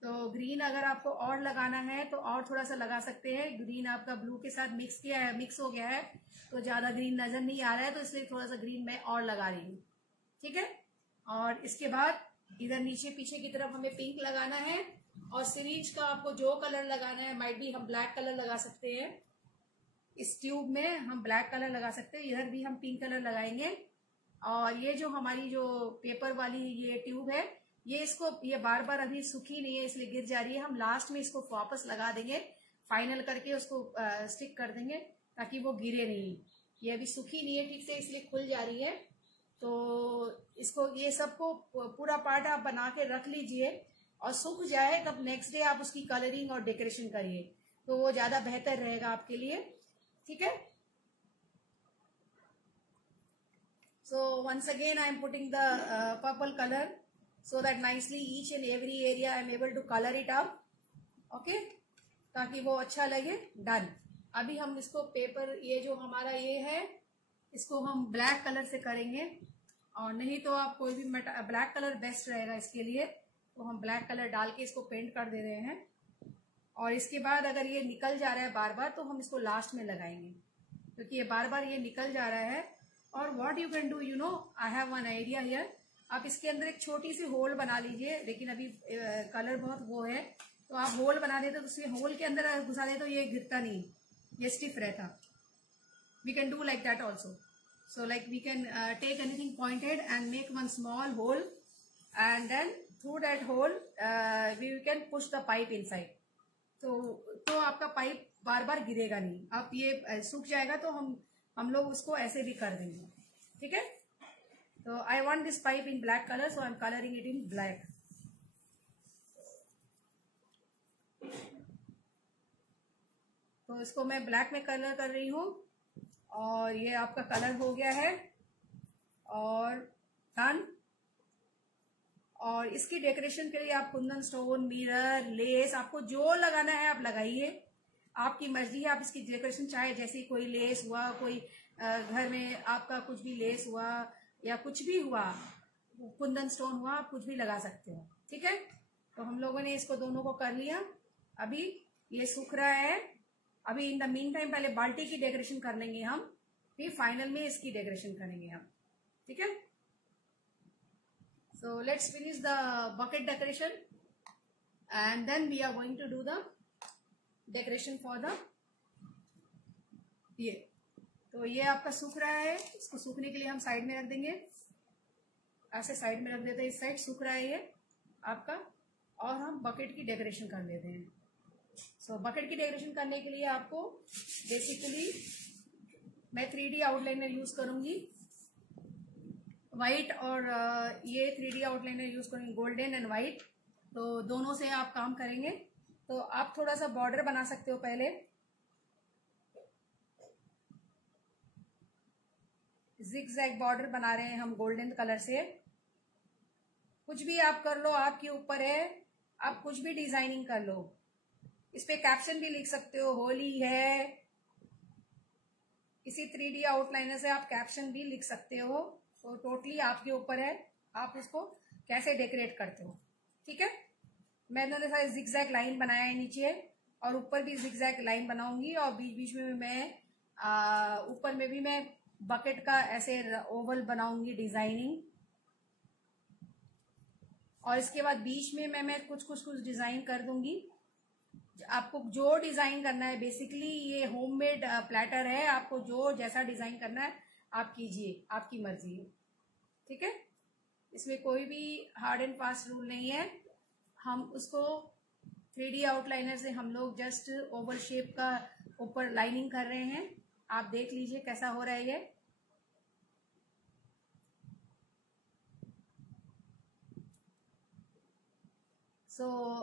तो ग्रीन अगर आपको और लगाना है तो और थोड़ा सा लगा सकते हैं. ग्रीन आपका ब्लू के साथ मिक्स हो गया है तो ज्यादा ग्रीन नजर नहीं आ रहा है, तो इसलिए थोड़ा सा ग्रीन मैं और लगा रही हूँ. ठीक है. और इसके बाद इधर नीचे पीछे की तरफ हमें पिंक लगाना है. और सीरीज का आपको जो कलर लगाना है, माइट भी हम ब्लैक कलर लगा सकते हैं. इस ट्यूब में हम ब्लैक कलर लगा सकते हैं. इधर भी हम पिंक कलर लगाएंगे. और ये जो हमारी जो पेपर वाली ये ट्यूब है, ये बार बार अभी सूखी नहीं है, इसलिए गिर जा रही है. हम लास्ट में इसको वापस लगा देंगे, फाइनल करके उसको स्टिक कर देंगे ताकि वो गिरे नहीं. ये अभी सूखी नहीं है ठीक से, इसलिए खुल जा रही है. तो इसको ये सबको पूरा पार्ट आप बना के रख लीजिए. और सूख जाए तब नेक्स्ट डे आप उसकी कलरिंग और डेकोरेशन करिए, तो वो ज्यादा बेहतर रहेगा आपके लिए। ठीक है। So once again I am putting the purple color so that nicely each and every area I am able to color it up. Okay, ताकि वो अच्छा लगे। डन। अभी हम इसको पेपर, ये जो हमारा ये है, इसको हम ब्लैक कलर से करेंगे, और नहीं तो आप कोई भी ब्लैक कलर बेस्ट रहेगा इसके लिए, तो हम ब्लैक कलर डाल के इसको पेंट कर दे रहे हैं। और इसके बाद अगर ये निकल जा रहा है बार बार, तो हम इसको लास्ट में लगाएंगे, क्योंकि ये बार बार ये निकल जा रहा है। और what you can do, you know, I have one idea here. आप इसके अंदर एक छोटी सी होल बना लीजिए, लेकिन अभी कलर बहुत वो है, तो आप होल बना देते, तो उसके होल के अंदर घुसा दे, तो ये गिरता नहीं, ये स्टिफ रहता। We can do like that also. So like we can take anything pointed and make one small hole, and then through that hole we can push the pipe inside. तो आपका पाइप बार बार गिरेगा नहीं। आप ये सूख जाएगा तो हम लोग उसको ऐसे भी कर देंगे। ठीक है। तो I want this pipe in black colour, so I M colouring it in black. तो इसको मैं ब्लैक में कलर कर रही हूँ, और ये आपका कलर हो गया है, और डन। और इसकी डेकोरेशन के लिए आप कुंदन स्टोन, मिरर, लेस, आपको जो लगाना है आप लगाइए, आपकी मर्जी है। आप इसकी डेकोरेशन चाहे जैसे कोई लेस हुआ, कोई घर में आपका कुछ भी लेस हुआ या कुछ भी हुआ, कुंदन स्टोन हुआ, आप कुछ भी लगा सकते हो। ठीक है। तो हम लोगों ने इसको दोनों को कर लिया। अभी ये सूख रहा है। अभी इन द मीन टाइम पहले बाल्टी की डेकोरेशन कर लेंगे हम, फिर फाइनल में इसकी डेकोरेशन करेंगे हम। ठीक है। So let's finish the bucket decoration, and then we are going to do the decoration for the ये। तो ये आपका सूख रहा है, इसको सूखने के लिए हम साइड में रख देंगे, ऐसे साइड में रख देते हैं। इस साइड सूख रहा है ये आपका, और हम बकेट की डेकोरेशन कर लेते हैं। सो बकेट की डेकोरेशन करने के लिए आपको बेसिकली मैं 3D आउटलाइनर यूज करूंगी, वाइट, और ये 3D आउटलाइनर यूज करेंगे गोल्डन एंड वाइट। तो दोनों से आप काम करेंगे। तो आप थोड़ा सा बॉर्डर बना सकते हो पहले, जिगजैग बॉर्डर बना रहे हैं हम गोल्डन कलर से। कुछ भी आप कर लो, आपके ऊपर है, आप कुछ भी डिजाइनिंग कर लो। इस पे कैप्शन भी लिख सकते हो, होली है। इसी 3D आउटलाइनर से आप कैप्शन भी लिख सकते हो। तो टोटली आपके ऊपर है, आप उसको कैसे डेकोरेट करते हो। ठीक है। मैंने सारे जिगजैग लाइन बनाया है नीचे, और ऊपर भी जिगजैग लाइन बनाऊंगी, और बीच बीच में मैं ऊपर में भी मैं बकेट का ऐसे ओवल बनाऊंगी डिजाइनिंग। और इसके बाद बीच में मैं कुछ डिजाइन कर दूंगी। आपको जो डिजाइन करना है, बेसिकली ये होममेड प्लेटर है, आपको जो जैसा डिजाइन करना है आप कीजिए, आपकी मर्जी है। ठीक है। इसमें कोई भी हार्ड एंड फास्ट रूल नहीं है। हम उसको 3D आउटलाइनर से हम लोग जस्ट ओवल शेप का ऊपर लाइनिंग कर रहे हैं। आप देख लीजिए कैसा हो रहा है ये।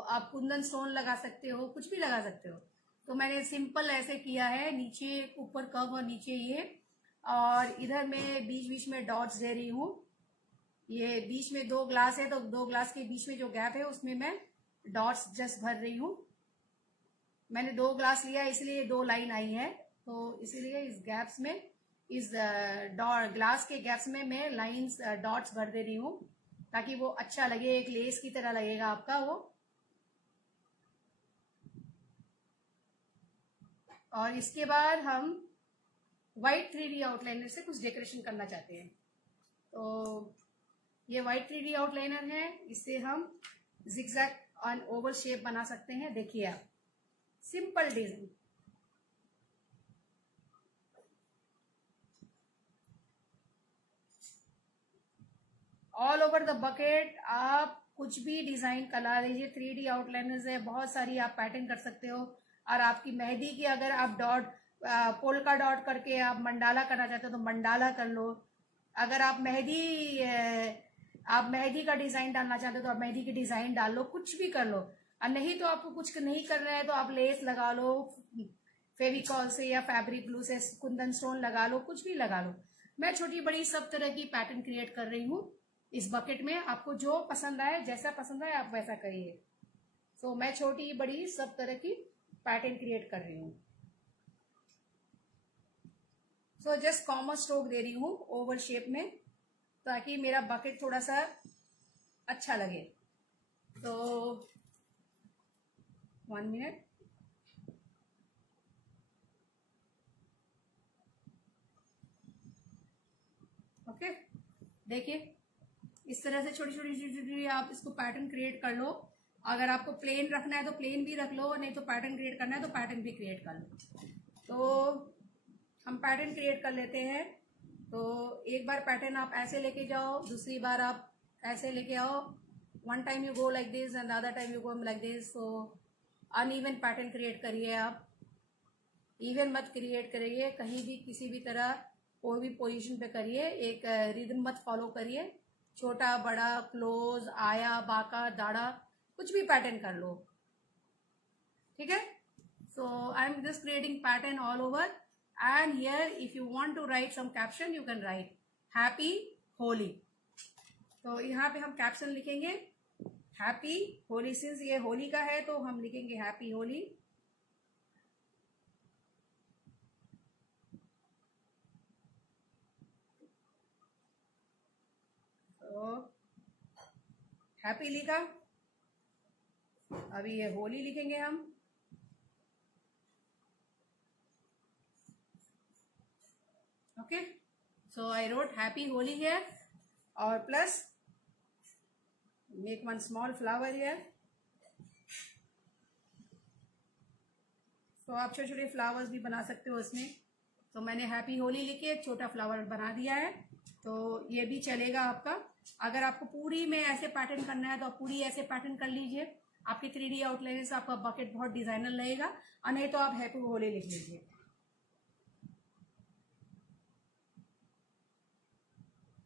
आप कुंदन स्टोन लगा सकते हो, कुछ भी लगा सकते हो। तो मैंने सिंपल ऐसे किया है, नीचे ऊपर कर्व और नीचे ये, और इधर मैं बीच बीच में डॉट्स दे रही हूँ। ये बीच में 2 ग्लास है, तो 2 ग्लास के बीच में जो गैप है उसमें मैं डॉट्स जस्ट भर रही हूँ। मैंने 2 ग्लास लिया इसलिए 2 लाइन आई है, तो इसीलिए इस गैप्स में, इस ग्लास के गैप्स में मैं लाइंस डॉट्स भर दे रही हूँ, ताकि वो अच्छा लगे, एक लेस की तरह लगेगा आपका वो। और इसके बाद हम व्हाइट 3D आउटलाइनर से कुछ डेकोरेशन करना चाहते हैं। तो ये व्हाइट 3D आउटलाइनर है, इससे हम जिगजैग और ओवल शेप बना सकते हैं। देखिए आप, simple design. All over the bucket आप कुछ भी डिजाइन करा लीजिए। 3D आउटलाइनर से बहुत सारी आप पैटर्न कर सकते हो। और आपकी मेहंदी की अगर आप डॉट पोल्का डॉट करके आप मंडाला करना चाहते हो तो मंडाला कर लो। अगर आप मेहंदी आप मेहंदी का डिजाइन डालना चाहते हो तो आप मेहंदी की डिजाइन डाल लो, कुछ भी कर लो। और नहीं तो आपको कुछ नहीं करना है तो आप लेस लगा लो, फेविकॉल से या फैब्रिक ग्लू से कुंदन स्टोन लगा लो, कुछ भी लगा लो। मैं छोटी बड़ी सब तरह की पैटर्न क्रिएट कर रही हूँ इस बकेट में। आपको जो पसंद आए, जैसा पसंद आए आप वैसा करिए। सो मैं छोटी बड़ी सब तरह की पैटर्न क्रिएट कर रही हूँ। सो जस्ट कॉमन स्ट्रोक दे रही हूँ ओवल शेप में, ताकि मेरा बकेट थोड़ा सा अच्छा लगे। तो 1 मिनट। ओके, देखिए इस तरह से छोटी छोटी छोटी छोटी आप इसको पैटर्न क्रिएट कर लो। अगर आपको प्लेन रखना है तो प्लेन भी रख लो, नहीं तो पैटर्न क्रिएट करना है तो पैटर्न भी क्रिएट कर लो। तो हम पैटर्न क्रिएट कर लेते हैं। तो एक बार पैटर्न आप ऐसे लेके जाओ, दूसरी बार आप ऐसे लेके आओ। One time you go like this and the other time you go like this. So uneven pattern create करिए आप, इवन मत क्रिएट करिए कहीं भी, किसी भी तरह कोई भी पोजीशन पे करिए। एक रिदम मत फॉलो करिए। छोटा बड़ा क्लोज आया बाका दाड़ा कुछ भी पैटर्न कर लो, ठीक है। So I am just creating pattern all over and here if you want to write some caption you can write happy Holi. तो यहाँ पे हम कैप्शन लिखेंगे हैप्पी होली। सिंस ये होली का है तो हम लिखेंगे हैप्पी होली। तो हैप्पी लिखा, अभी ये होली लिखेंगे हम। Okay, so I wrote happy Holi here और plus make one small flower here. तो आप छोटे छोटे फ्लावर्स भी बना सकते हो इसमें। तो मैंने हैप्पी होली लिख के एक छोटा फ्लावर बना दिया है, तो ये भी चलेगा आपका। अगर आपको पूरी में ऐसे पैटर्न करना है तो आप पूरी ऐसे पैटर्न कर लीजिए। आपकी 3D आउटलाइन से आपका बकेट बहुत डिजाइनर लगेगा। और नहीं तो आप हैप्पी होली लिख लीजिए।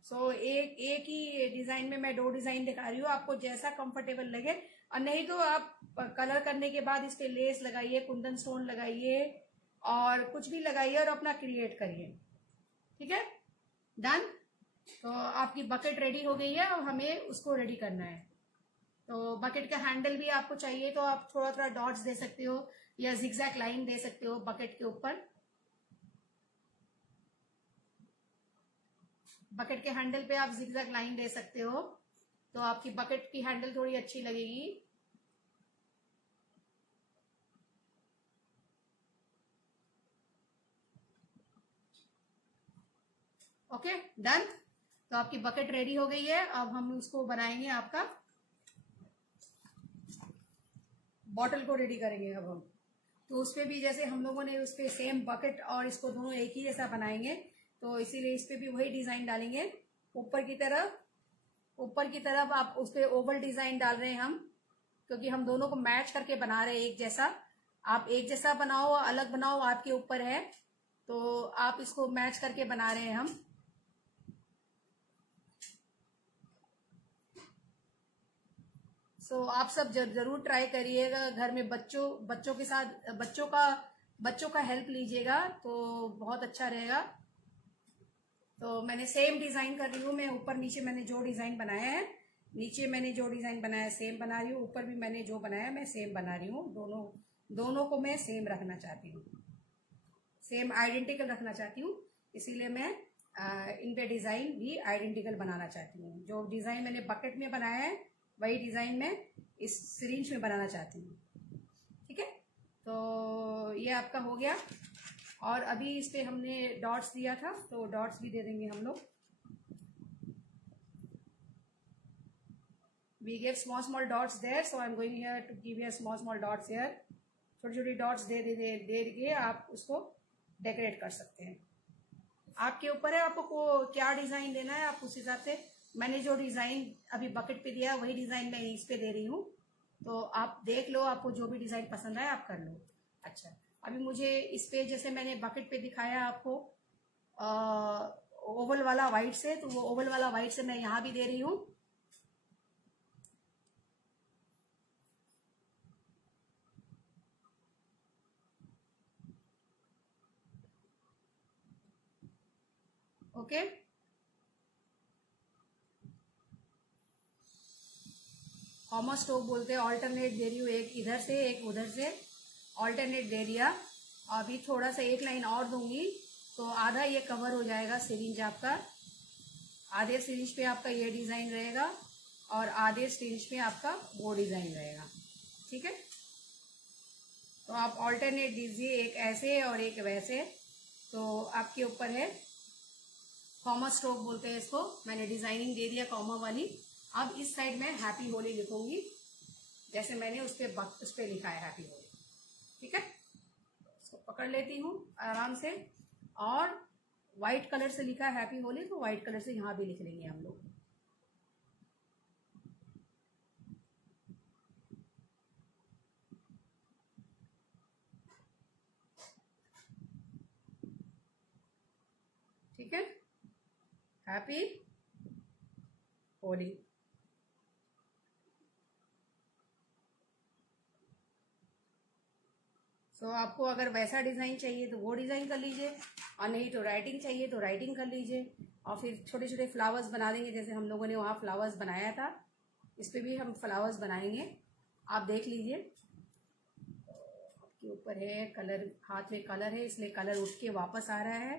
सो एक ही डिजाइन में मैं 2 डिजाइन दिखा रही हूँ, आपको जैसा कंफर्टेबल लगे। और नहीं तो आप कलर करने के बाद इस पे लेस लगाइए, कुंदन स्टोन लगाइए और कुछ भी लगाइए और अपना क्रिएट करिए, ठीक है। डन। तो आपकी बकेट रेडी हो गई है, अब हमें उसको रेडी करना है। तो बकेट का हैंडल भी आपको चाहिए तो आप थोड़ा थोड़ा डॉट्स दे सकते हो या जिगजैग लाइन दे सकते हो बकेट के ऊपर। बकेट के हैंडल पे आप जिगजैग लाइन दे सकते हो तो आपकी बकेट की हैंडल थोड़ी अच्छी लगेगी। Okay, done. तो आपकी बकेट रेडी हो गई है। अब हम उसको बनाएंगे, आपका बॉटल को रेडी करेंगे अब हम। तो उसपे भी जैसे हम लोगों ने उस पे सेम बकेट और इसको दोनों एक ही जैसा बनाएंगे, तो इसीलिए इस पे भी वही डिजाइन डालेंगे। ऊपर की तरफ आप उस पे ओवल डिजाइन डाल रहे हैं हम, क्योंकि हम दोनों को मैच करके बना रहे हैं एक जैसा। आप एक जैसा बनाओ अलग बनाओ आपके ऊपर है, तो आप इसको मैच करके बना रहे हैं हम। सो आप सब जरूर ट्राई करिएगा घर में, बच्चों के साथ बच्चों का हेल्प लीजिएगा तो बहुत अच्छा रहेगा। तो मैंने सेम डिजाइन कर रही हूँ मैं। ऊपर नीचे मैंने जो डिजाइन बनाया है, नीचे मैंने जो डिजाइन बनाया है सेम बना रही हूँ, ऊपर भी मैंने जो बनाया है मैं सेम बना रही हूँ। दोनों को मैं सेम रखना चाहती हूँ, सेम आइडेंटिकल रखना चाहती हूँ। इसीलिए मैं इन पे डिजाइन भी आइडेंटिकल बनाना चाहती हूँ। जो डिजाइन मैंने बकेट में बनाया है वही डिजाइन मैं इस सिरिंज में बनाना चाहती हूँ, ठीक है। तो ये आपका हो गया। और अभी इस पे हमने डॉट्स दिया था तो डॉट्स भी दे देंगे हम लोग। We gave small dots there, so I am going here to give you small dots here. छोटी छोटी डॉट्स दे के आप उसको डेकोरेट कर सकते हैं। आपके ऊपर है आपको क्या डिजाइन देना है, आप उस हिसाब से। मैंने जो डिजाइन अभी बकेट पे दिया वही डिजाइन मैं इस पे दे रही हूँ, तो आप देख लो, आपको जो भी डिजाइन पसंद आए आप कर लो। अच्छा, अभी मुझे इस पे जैसे मैंने बकेट पे दिखाया आपको ओवल वाला व्हाइट से, तो वो ओवल वाला व्हाइट से मैं यहाँ भी दे रही हूँ। ओके। कॉमा स्ट्रोक बोलते हैं, ऑल्टरनेट दे रही हूँ, एक इधर से एक उधर से, ऑल्टरनेट दे दिया। अभी थोड़ा सा एक लाइन और दूंगी तो आधा ये कवर हो जाएगा सिरिंज आपका। आधे सिरिंज पे आपका ये डिजाइन रहेगा और आधे सिरिंज पे आपका वो डिजाइन रहेगा, ठीक है। तो आप ऑल्टरनेट दीजिए, एक ऐसे और एक वैसे, तो आपके ऊपर है। कॉमा स्ट्रोक बोलते हैं इसको। मैंने डिजाइनिंग दे दिया कॉमा वाली। अब इस साइड में हैप्पी होली लिखूंगी, जैसे मैंने उस पे लिखा है हैप्पी होली, ठीक है। इसको पकड़ लेती हूँ आराम से, और व्हाइट कलर से लिखा है हैप्पी होली, तो व्हाइट कलर से यहाँ भी लिख लेंगे हम लोग। ठीक है, हैप्पी होली। तो आपको अगर वैसा डिजाइन चाहिए तो वो डिजाइन कर लीजिए, और नहीं तो राइटिंग चाहिए तो राइटिंग कर लीजिए। और फिर छोटे छोटे फ्लावर्स बना देंगे, जैसे हम लोगों ने वहाँ फ्लावर्स बनाया था, इस पे भी हम फ्लावर्स बनाएंगे, आप देख लीजिए। आपके ऊपर है, कलर हाथ में कलर है इसलिए कलर उठ के वापस आ रहा है।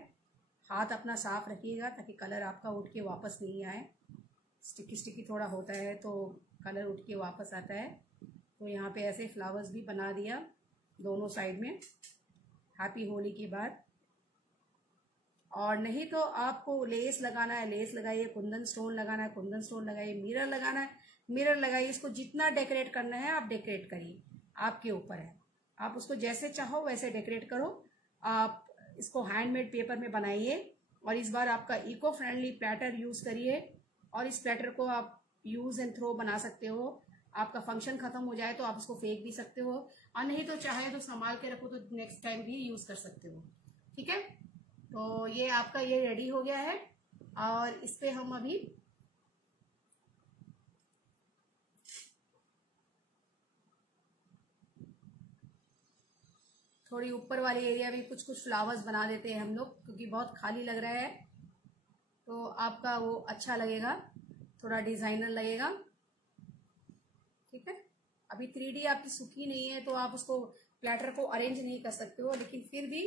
हाथ अपना साफ रखिएगा ताकि कलर आपका उठ के वापस नहीं आए। स्टिकी स्टिकी थोड़ा होता है तो कलर उठ के वापस आता है। तो यहाँ पे ऐसे फ्लावर्स भी बना दिया दोनों साइड में हैप्पी होली के बाद। और नहीं तो आपको लेस लगाना है लेस लगाइए, कुंदन स्टोन लगाना है कुंदन स्टोन लगाइए, मिरर लगाना है मिरर लगाइए। इसको जितना डेकोरेट करना है आप डेकोरेट करिए, आपके ऊपर है। आप उसको जैसे चाहो वैसे डेकोरेट करो। आप इसको हैंडमेड पेपर में बनाइए, और इस बार आपका इको फ्रेंडली प्लेटर यूज करिए, और इस प्लेटर को आप यूज एंड थ्रो बना सकते हो। आपका फंक्शन खत्म हो जाए तो आप इसको फेंक भी सकते हो, और नहीं तो चाहे तो संभाल के रखो तो नेक्स्ट टाइम भी यूज कर सकते हो, ठीक है। तो ये आपका ये रेडी हो गया है, और इस पे हम अभी थोड़ी ऊपर वाले एरिया में कुछ कुछ फ्लावर्स बना देते हैं हम लोग, क्योंकि बहुत खाली लग रहा है तो आपका वो अच्छा लगेगा, थोड़ा डिजाइनर लगेगा, ठीक है। अभी 3D आपकी सूखी नहीं है तो आप उसको प्लेटर को अरेंज नहीं कर सकते हो, लेकिन फिर भी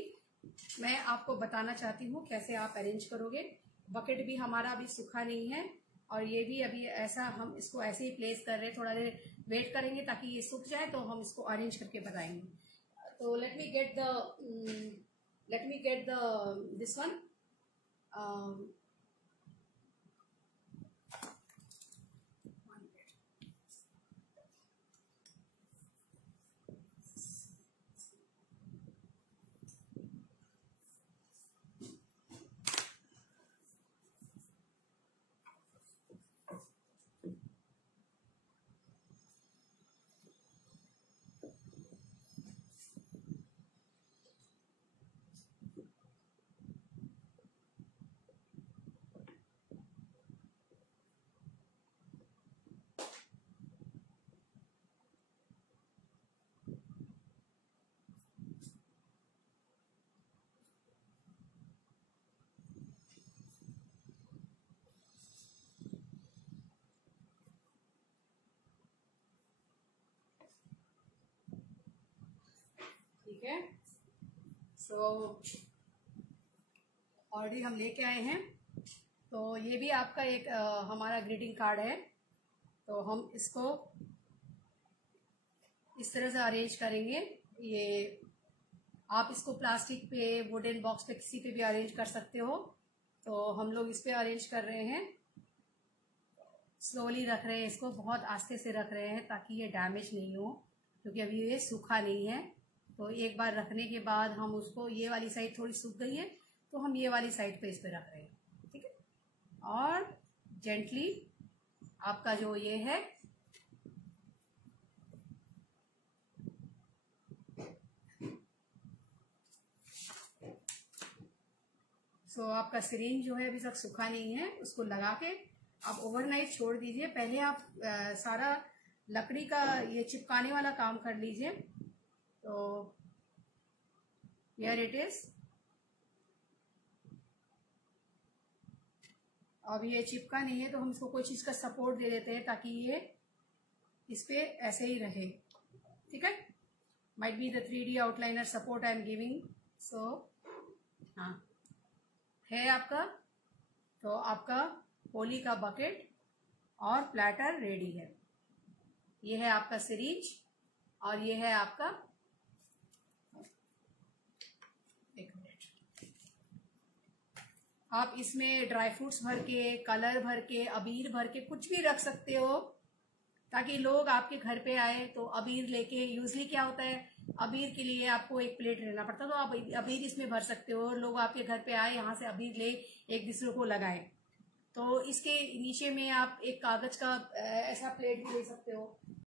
मैं आपको बताना चाहती हूँ कैसे आप अरेंज करोगे। बकेट भी हमारा अभी सूखा नहीं है, और ये भी अभी ऐसा हम इसको ऐसे ही प्लेस कर रहे हैं, थोड़ा देर वेट करेंगे ताकि ये सूख जाए तो हम इसको अरेंज करके बताएंगे। तो let me get the this one. ठीक है, सो ऑलरेडी हम लेके आए हैं। तो ये भी आपका एक हमारा ग्रीटिंग कार्ड है। तो हम इसको इस तरह से अरेंज करेंगे। ये आप इसको प्लास्टिक पे, वुडन बॉक्स पे, किसी पे भी अरेंज कर सकते हो। तो हम लोग इस पे अरेंज कर रहे हैं, स्लोली रख रहे हैं इसको, बहुत आस्ते से रख रहे हैं ताकि ये डैमेज नहीं हो, क्योंकि अभी ये सूखा नहीं है। तो एक बार रखने के बाद हम उसको, ये वाली साइड थोड़ी सूख गई है तो हम ये वाली साइड पे इस पे रख रहे हैं, ठीक है। और जेंटली आपका जो ये है आपका सिरिंज जो है अभी तक सूखा नहीं है, उसको लगा के आप ओवरनाइट छोड़ दीजिए। पहले आप सारा लकड़ी का ये चिपकाने वाला काम कर लीजिए। तो हियर इट इज। अब ये चिपका नहीं है तो हम इसको कोई चीज़ का सपोर्ट दे देते हैं ताकि ये इस पे ऐसे ही रहे, ठीक है। Might be the 3D outliner support I am giving. So हाँ, है आपका, तो आपका पोली का बकेट और प्लेटर रेडी है। ये है आपका सिरिंज और ये है आपका, एक मिनट, आप इसमें ड्राई फ्रूट्स भर के, कलर भर के, अबीर भर के कुछ भी रख सकते हो ताकि लोग आपके घर पे आए तो अबीर लेके, यूजली क्या होता है अबीर के लिए आपको एक प्लेट लेना पड़ता है, तो आप अबीर इसमें भर सकते हो। लोग आपके घर पे आए, यहाँ से अबीर ले, एक दूसरे को लगाए। तो इसके नीचे में आप एक कागज का ऐसा प्लेट भी ले सकते हो